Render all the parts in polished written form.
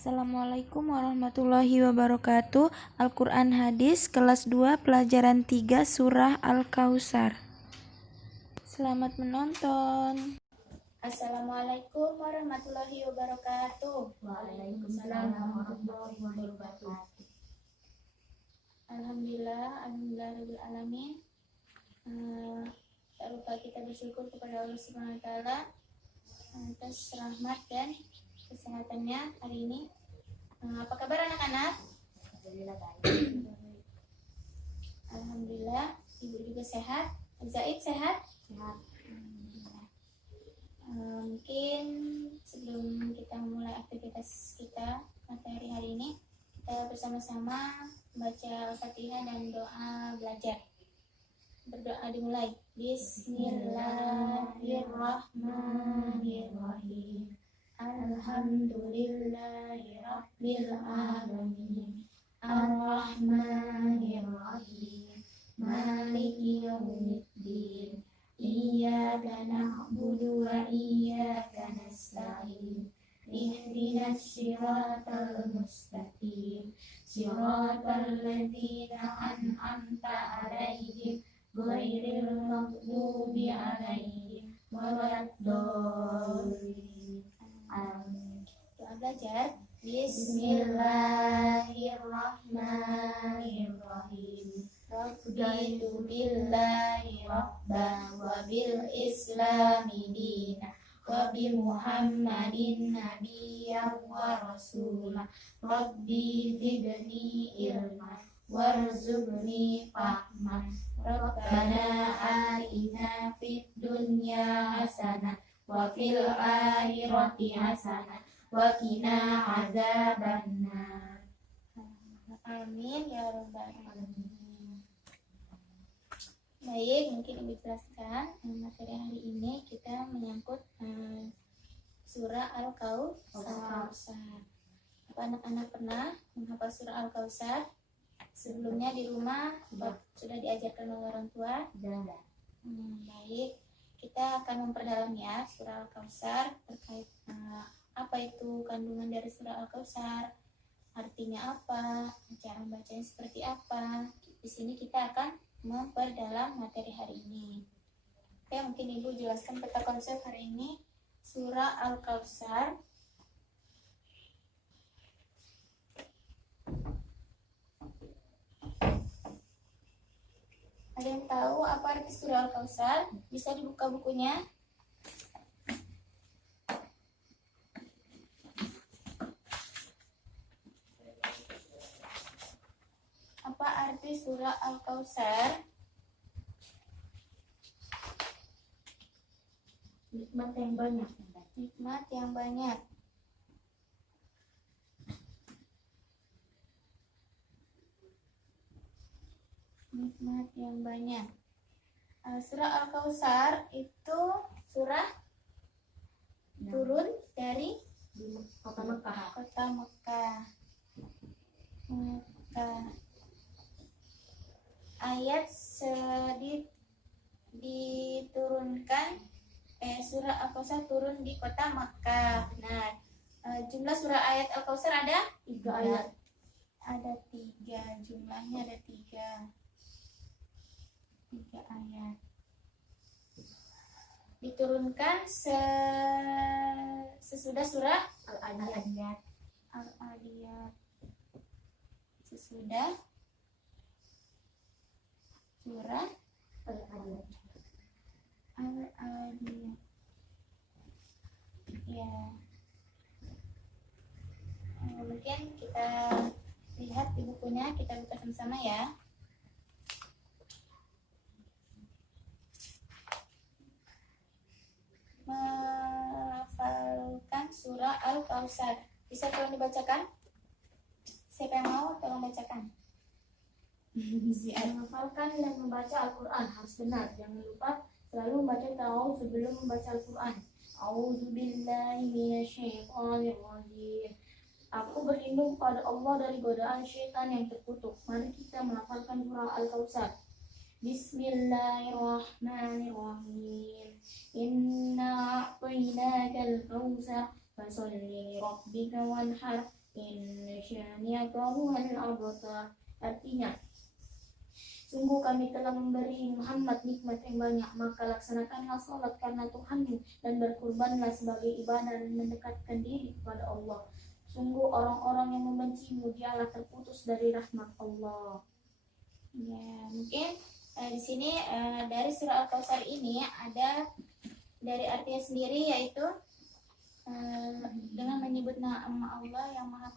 Assalamualaikum warahmatullahi wabarakatuh. Al-Quran Hadis kelas 2 pelajaran 3 surah Al-Kautsar. Selamat menonton. Assalamualaikum warahmatullahi wabarakatuh. Waalaikumsalam warahmatullahi wabarakatuh. Alhamdulillah rabbil alamin. Tak lupa kita bersyukur kepada Allah Subhanahu wa taala atas rahmat dan kesehatannya hari ini. Apa kabar anak-anak? Alhamdulillah baik. Alhamdulillah, ibu juga sehat. Zaid sehat? Sehat. Alhamdulillah. Mungkin sebelum kita mulai aktivitas kita materi hari ini, kita bersama-sama baca Al-Fatihah dan doa belajar. Berdoa dimulai. Bismillahirrahmanirrahim. Alhamdulillahi rabbil alamin. Ar-Rahmanir-Rahim. Maliki yaumiddin. Iyyaka na'budu wa iyyaka nasta'in. Ihdinas siratal mustaqim. Siratal ladzina an'amta 'alaihim ghairil maghdubi 'alaihim waladdallin. Amin. Doa belajar. Bismillahirrahmanirrahim. Raditu billahi rabban wa bil islami dina wa bi Muhammadin nabiyyan wa rasulah. Rabbi zidni ilma warzuqni fahman. Rabbana atina fid dunya hasanah wa fil akhirati hasanah wa qina adzabannar. Amin ya rabbal alamin. Baik, mungkin Ibu jelaskan materi hari ini kita menyangkut surah Al-Kautsar. Apa anak-anak pernah menghafal surah Al-Kautsar? Sebelumnya di rumah sudah diajarkan oleh orang tua? Baik, kita akan memperdalam ya surah Al-Kautsar terkait apa itu kandungan dari surah Al-Kautsar, artinya apa, cara bacanya seperti apa. Di sini kita akan memperdalam materi hari ini. Oke, mungkin Ibu jelaskan peta konsep hari ini surah Al-Kautsar. Ada yang tahu apa arti surah Al-Kautsar? Bisa dibuka bukunya. Apa arti surah Al-Kautsar? Nikmat yang banyak. Nikmat yang banyak. Nikmat yang banyak. Surah Al-Kautsar itu surah turun dari Kota Mekah. kota Mekah. Ayat diturunkan surah Al-Kautsar turun di kota Makkah. Nah, jumlah surah ayat Al-Kautsar ada 3 ayat. Ada 3, jumlahnya ada 3 ayat. Diturunkan sesudah surah Al-Adiyat. Al-Adiyat. Sesudah surah Al-Adiyat. Al-Adiyat. Ya. Mungkin kita lihat di bukunya, kita buka sama-sama ya. Menghafalkan surah Al-Kautsar. Bisa tolong dibacakan? Siapa yang mau tolong bacakan? Menghafalkan dan membaca Al-Quran harus benar. Jangan lupa selalu membaca ta'awudz sebelum membaca Al-Quran. A'udzubillahi minasyaitonirrajim. Aku berlindung kepada Allah dari godaan syaitan yang terkutuk. Mari kita menghafalkan surah Al-Kautsar. Bismillahirrahmanirrahim. Inna a'tainakal kautsar fasalli li rabbika wanhar. In syani'aka huwal abtar. Artinya, sungguh kami telah memberi Muhammad nikmat yang banyak, maka laksanakanlah salat karena Tuhanmu dan berkurbanlah sebagai ibadah dan mendekatkan diri kepada Allah. Sungguh orang-orang yang membencimu dialah terputus dari rahmat Allah. Ya, mungkin di sini dari surah Al-Kautsar ini ada dari artinya sendiri, yaitu dengan menyebut nama Allah yang Maha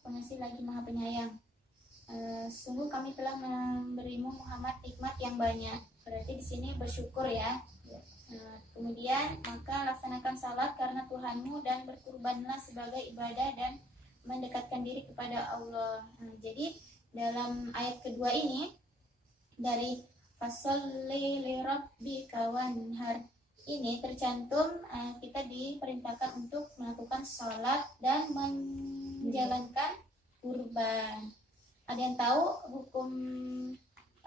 Pengasih lagi Maha Penyayang. Sungguh kami telah memberimu Muhammad nikmat yang banyak. Berarti di sini bersyukur ya. Kemudian maka laksanakan salat karena Tuhanmu dan berkurbanlah sebagai ibadah dan mendekatkan diri kepada Allah. Jadi dalam ayat kedua ini dari fasholli li rabbika wanhar ini tercantum kita diperintahkan untuk melakukan sholat dan menjalankan kurban. Ada yang tahu hukum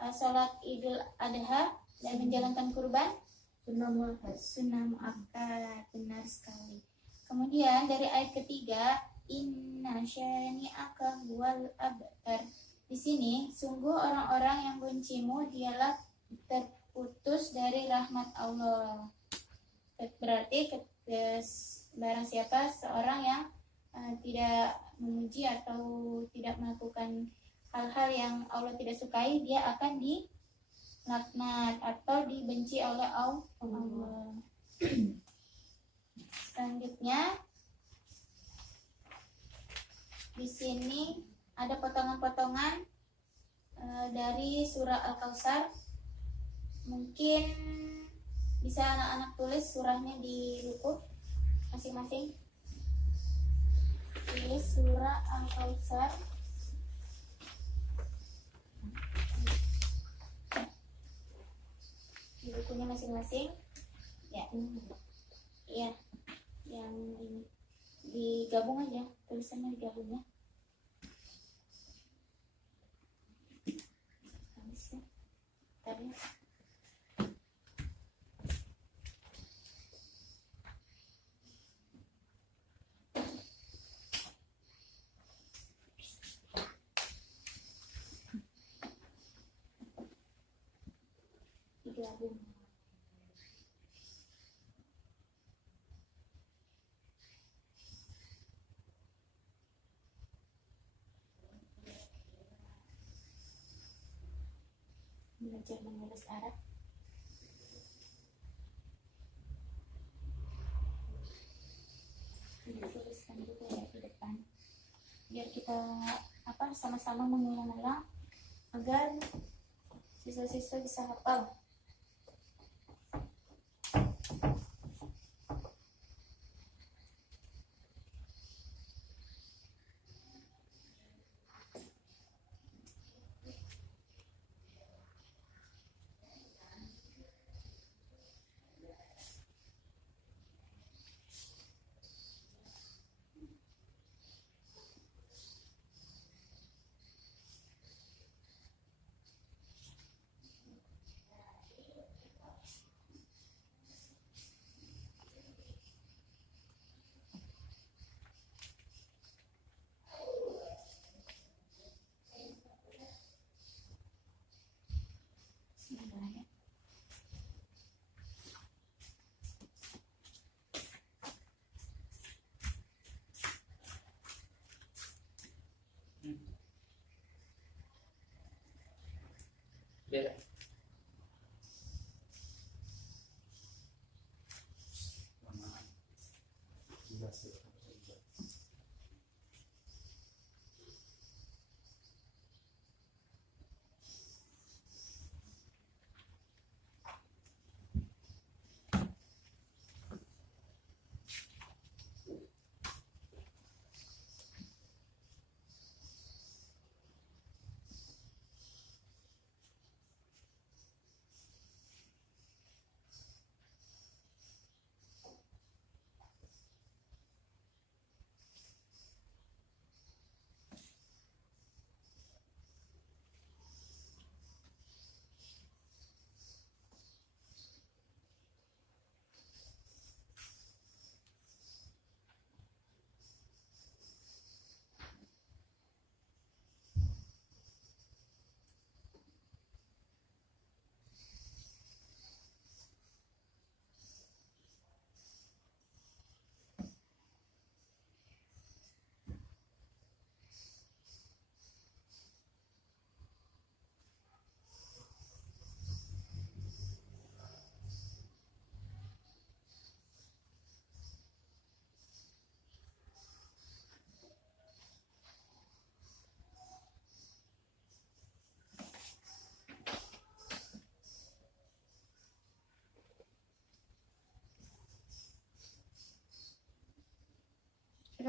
sholat Idul Adha dan menjalankan kurban? Sunnah muakkad, benar sekali. Kemudian dari ayat ketiga, inna syani'aka huwal abtar. Di sini sungguh orang-orang yang bencimu dialah terputus dari rahmat Allah. Berarti barang siapa seorang yang tidak memuji atau tidak melakukan hal-hal yang Allah tidak sukai, dia akan dilaknat atau dibenci oleh Allah. Selanjutnya di sini ada potongan-potongan dari surah Al-Kautsar. Mungkin bisa anak-anak tulis surahnya di buku masing-masing. Ini surah Al-Kautsar. Di bukunya masing-masing. Ya, ini. Iya. Yang ini digabung aja, tulisannya digabung ya. Habis ya. Tadi. Digabung. Belajar menulis Arab. Dituliskan juga ya di depan, biar kita sama-sama mengulang-ulang agar siswa-siswa bisa hafal. Bismillah. Biar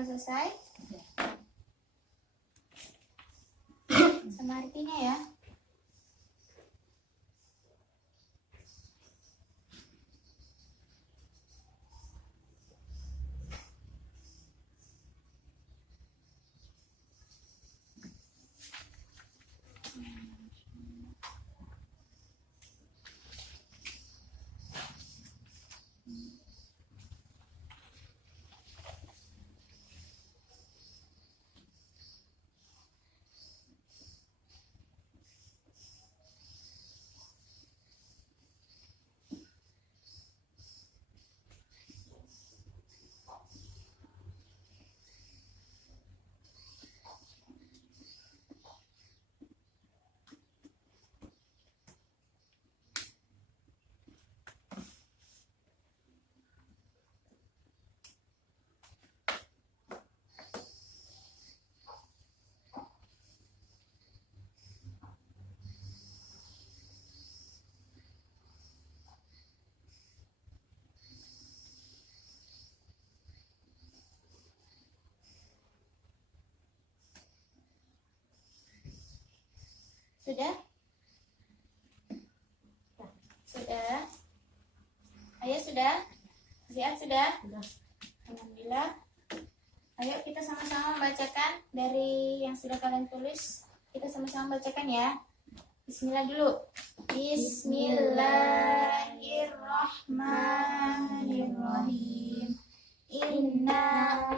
Sudah selesai? Sama artinya ya. Sudah? Sudah? Ayo sudah? Ziad sudah? Alhamdulillah. Ayo kita sama-sama bacakan dari yang sudah kalian tulis. Kita sama-sama bacakan ya. Bismillah dulu. Bismillahirrahmanirrahim. Inna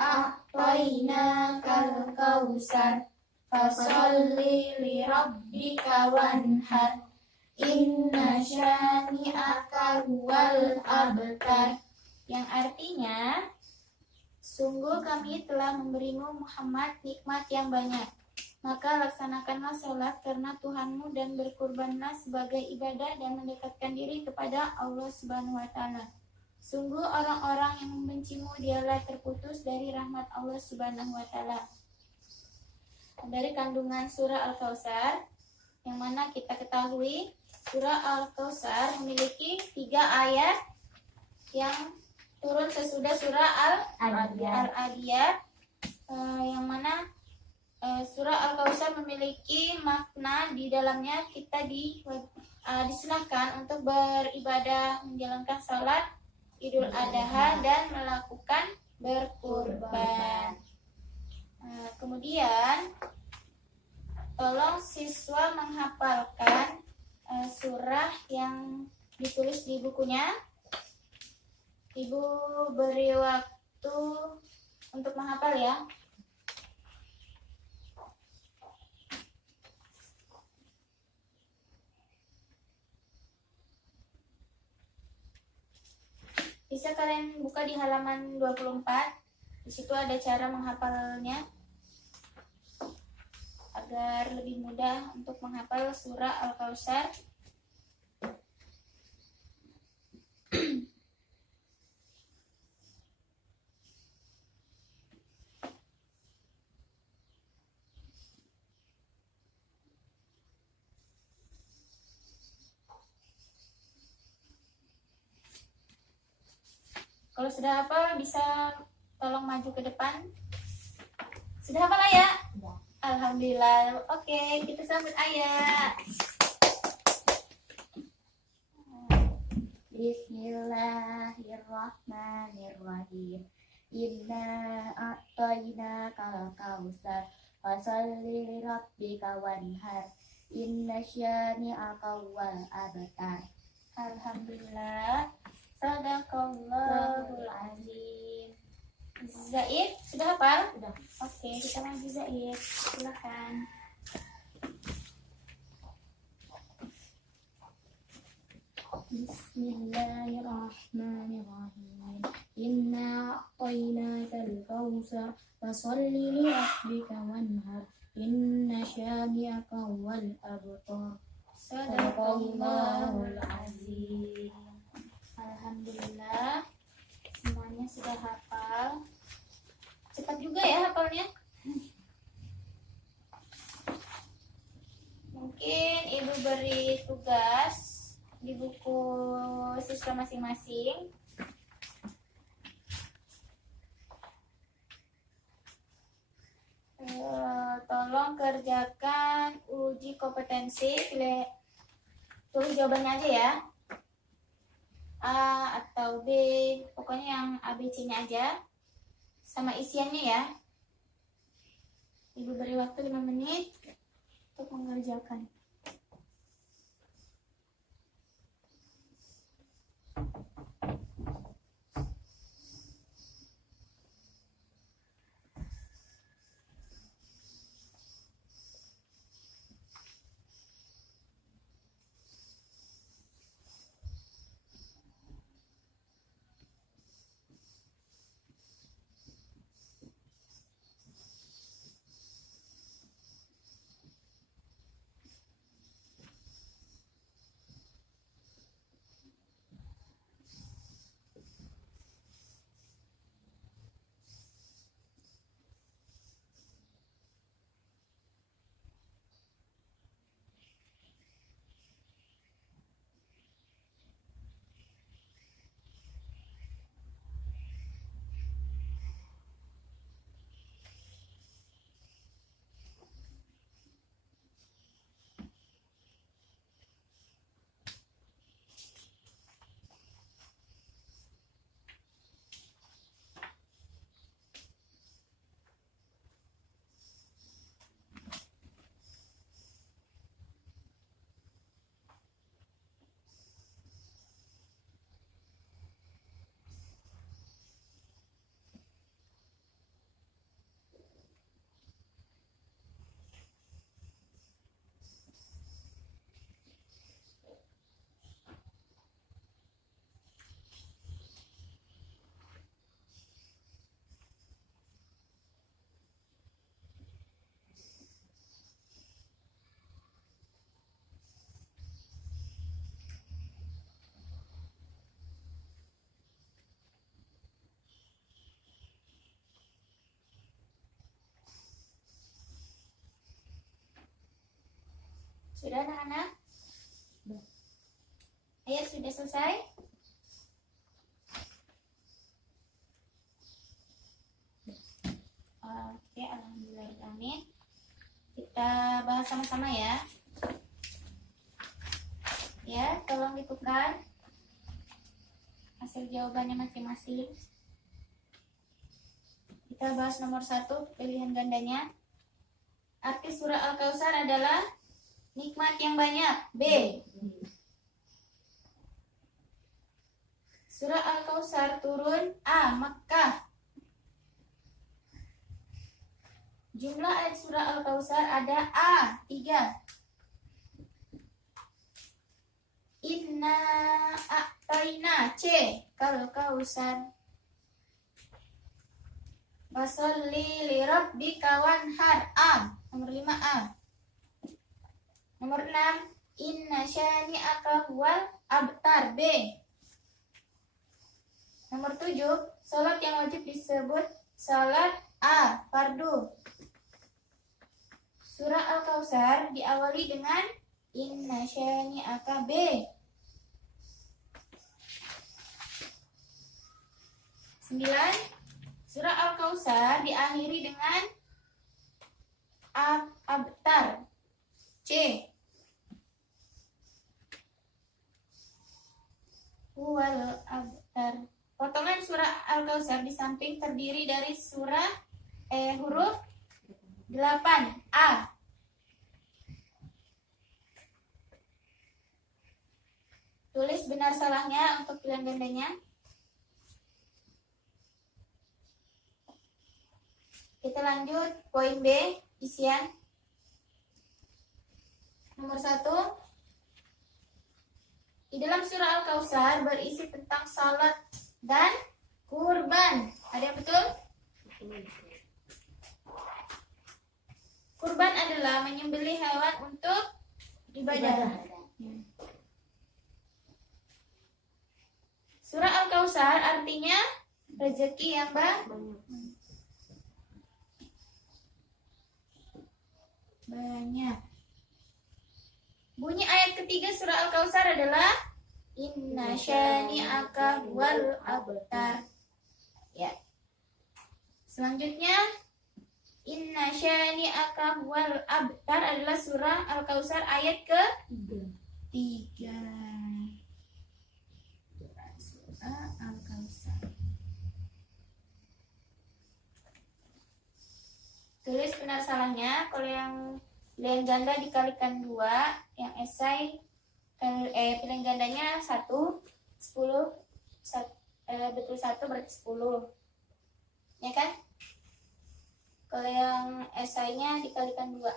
a'tainakal kautsar fasolli li rabbika wanhar. Inna syani'aka huwal abtar. Yang artinya, sungguh kami telah memberimu Muhammad nikmat yang banyak. Maka laksanakanlah sholat karena Tuhanmu dan berkurbanlah sebagai ibadah dan mendekatkan diri kepada Allah Subhanahu wa Ta'ala. Sungguh orang-orang yang membencimu dialah terputus dari rahmat Allah Subhanahu wa Ta'ala. Dari kandungan surah Al-Kautsar, yang mana kita ketahui surah Al-Kautsar memiliki 3 ayat yang turun sesudah surah Al-Adiyat, yang mana surah Al-Kautsar memiliki makna di dalamnya kita disilahkan untuk beribadah, menjalankan salat Idul Adha dan melakukan berkurban. Kemudian tolong siswa menghafalkan surah yang ditulis di bukunya. Ibu beri waktu untuk menghafal ya. Bisa kalian buka di halaman 24. Di situ ada cara menghafalnya agar lebih mudah untuk menghafal surah Al-Kautsar. Kalau sudah hafal bisa tolong maju ke depan. Sudah hafal ya? Alhamdulillah. Oke, kita sambut ayah. Bismillahirrahmanirrahim. Inna a'tainakal kautsar fasholli li rabbika wanhar. Inna syani'aka huwal abtar. Alhamdulillah. Sadaqallahul azim. Zaid, sudah hafal? Sudah. Oke, kita lanjut Zaid. Silakan. Bismillahirrahmanirrahim. Inna a'tainakal kautsar fasholli li rabbika wanhar. Inna syani'aka huwal abtar. Sadaqallahul azim. Alhamdulillah. Semuanya sudah hafal. Cepat juga ya hafalnya. Mungkin ibu beri tugas di buku siswa masing-masing. Tolong kerjakan uji kompetensi. Tulis jawabannya aja ya. A atau B, pokoknya yang ABC-nya aja. Sama isiannya ya. Ibu beri waktu 5 menit untuk mengerjakan. Sudah anak-anak? Ayo, sudah selesai? Oke, alhamdulillah. Kita bahas sama-sama ya. Ya, tolong ditukar hasil jawabannya masing-masing. Kita bahas nomor 1, pilihan gandanya. Arti surah Al-Kautsar adalah nikmat yang banyak. B. Surah Al-Kautsar turun. A. Makkah. Jumlah ayat surah Al-Kautsar ada. A. 3. Inna a'tayna. C. Kal-Kautsar. Fasolli li rabbika wanhar. A. Nomor 5A. Nomor 6, inna syani'aka huwal abtar. B. Nomor 7, salat yang wajib disebut salat. A. Fardu. Surah Al-Kautsar diawali dengan inna syani'aka. B. Sembilan, surah Al-Kautsar diakhiri dengan abtar. C. Huwal abtar. Potongan surah Al-Kautsar di samping terdiri dari huruf 8. A. Tulis benar salahnya untuk pilihan gandanya. Kita lanjut poin B, isian. Nomor 1. Di dalam surah Al-Kautsar berisi tentang salat dan kurban. Ada yang betul? Kurban adalah menyembelih hewan untuk ibadah. Surah Al-Kautsar artinya rezeki yang banyak. Bunyi ayat ketiga surah Al-Kautsar adalah inna syani'aka wal abtar. Ya. Selanjutnya Inna syani'aka huwal abtar adalah surah Al-Kautsar ayat ke-3. Surah Al-Kautsar. Tulis benar salahnya. Kalau yang pilihan ganda dikalikan 2, yang esai pilihan gandanya 1, 10, betul 1 berarti 10. Ya kan? Kalau yang esainya dikalikan 2.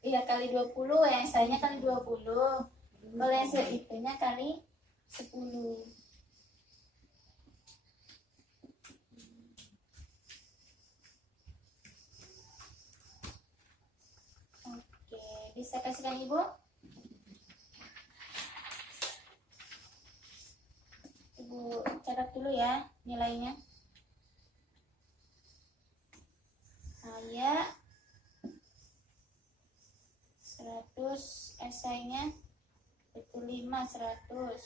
Iya, kali 20, yang esainya kali 20. Kalau yang itunya kali 10. Oke, bisa kasihkan Ibu? Ibu catat dulu ya nilainya. Ayat 100, esainya betul 5, 100.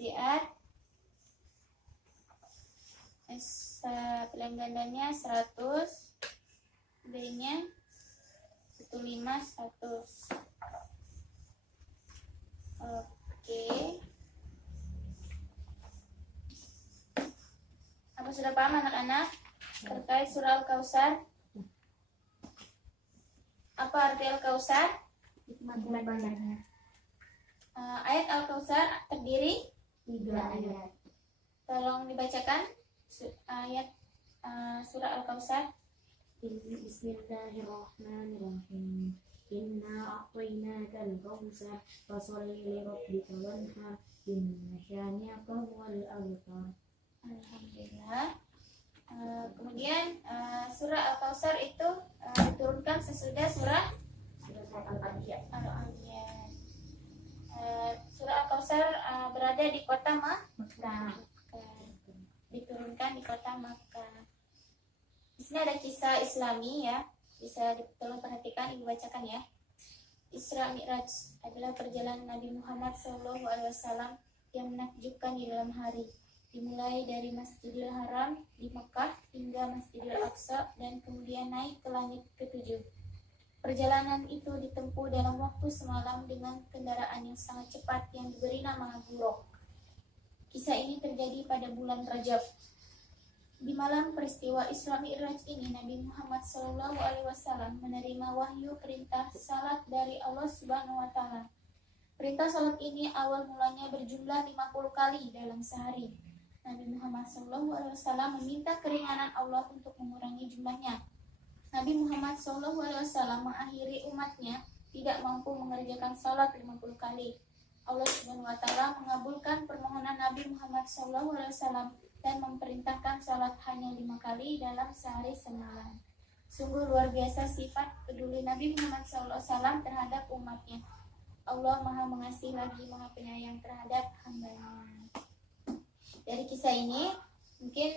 Siat pilihan gandanya 100, B-nya betul 5, 100. Oke. Apa sudah paham anak-anak terkait surah Al-Kautsar? Apa arti Al-Kautsar? Ayat Al-Kautsar terdiri 3 ayat. Tolong dibacakan ayat surah Al-Kautsar. Bismillahirrahmanirrahim. Inna a'tainaka al-kautsar fasholli li rabbika wanhar inna syani'aka huwal abtar. Alhamdulillah. Kemudian surah Al-Kautsar itu diturunkan sesudah surah Al-Adiyat. Al-Adiyat. Surah Al-Kautsar berada di kota Makkah. Diturunkan di kota Makkah. Di sini ada kisah Islami ya, bisa tolong perhatikan, Ibu bacakan ya. Isra Mi'raj adalah perjalanan Nabi Muhammad SAW yang menakjubkan di dalam hari, dimulai dari Masjidil Haram di Mekah hingga Masjidil Aqsa dan kemudian naik ke langit ke-7. Perjalanan itu ditempuh dalam waktu semalam dengan kendaraan yang sangat cepat yang diberi nama Buraq. Kisah ini terjadi pada bulan Rajab. Di malam peristiwa Isra Mi'raj ini, Nabi Muhammad SAW menerima wahyu perintah salat dari Allah Subhanahu wa Ta'ala. Perintah salat ini awal mulanya berjumlah 50 kali dalam sehari. Nabi Muhammad SAW meminta keringanan Allah untuk mengurangi jumlahnya. Nabi Muhammad SAW mengakhiri umatnya tidak mampu mengerjakan salat 50 kali. Allah Subhanahu wa Ta'ala mengabulkan permohonan Nabi Muhammad SAW dan memerintahkan salat hanya 5 kali dalam sehari semalam. Sungguh luar biasa sifat peduli Nabi Muhammad SAW terhadap umatnya. Allah Maha Mengasihi lagi Maha Penyayang terhadap hambanya. Dari kisah ini mungkin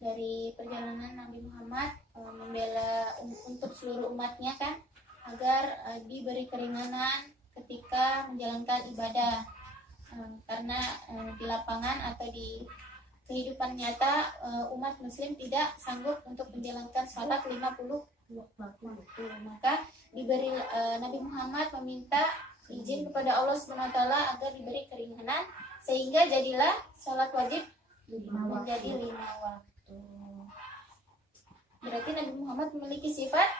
dari perjalanan Nabi Muhammad membela untuk seluruh umatnya kan, agar diberi keringanan ketika menjalankan ibadah. Karena di lapangan atau di kehidupan nyata umat muslim tidak sanggup untuk menjalankan salat 50 waktu. Maka diberi Nabi Muhammad meminta izin kepada Allah Subhanahu wa Ta'ala agar diberi keringanan sehingga jadilah salat wajib menjadi 5 waktu. Berarti Nabi Muhammad memiliki sifat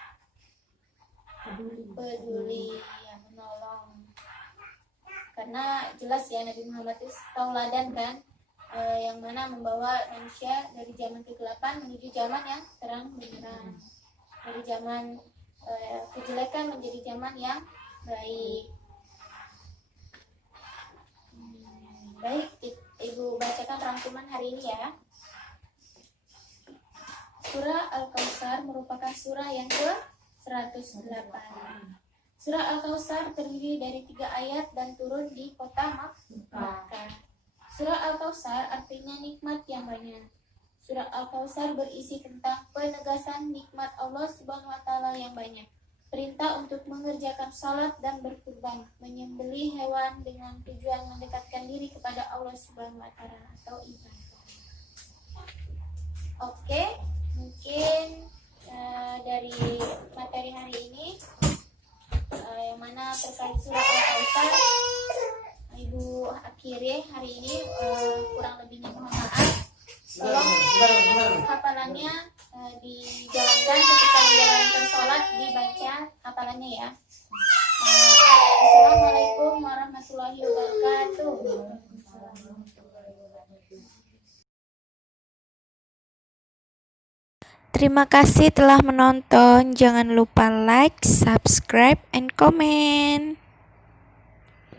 peduli, yang menolong. Karena jelas ya Nabi Muhammad itu tauladan kan, yang mana membawa manusia dari zaman kegelapan menuju zaman yang terang benderang, dari zaman kejelekan menjadi zaman yang baik. Baik, Ibu bacakan rangkuman hari ini ya. Surah Al-Kautsar merupakan surah yang ke-108. Surah Al-Kautsar terdiri dari 3 ayat dan turun di kota Makkah. Surah Al-Kautsar artinya nikmat yang banyak. Surah Al-Kautsar berisi tentang penegasan nikmat Allah Subhanahu wa Ta'ala yang banyak. perintah untuk mengerjakan salat dan berkurban, menyembelih hewan dengan tujuan mendekatkan diri kepada Allah Subhanahu wa taala atau ibadah. Oke, mungkin dari materi hari ini yang mana terkait surah Al-Kautsar, Ibu akhiri hari ini, kurang lebihnya mohon maaf. Tolong hafalannya dijalankan ketika menjalankan sholat, dibaca hafalannya ya. Assalamualaikum warahmatullahi wabarakatuh. Terima kasih telah menonton. Jangan lupa like, subscribe, and comment.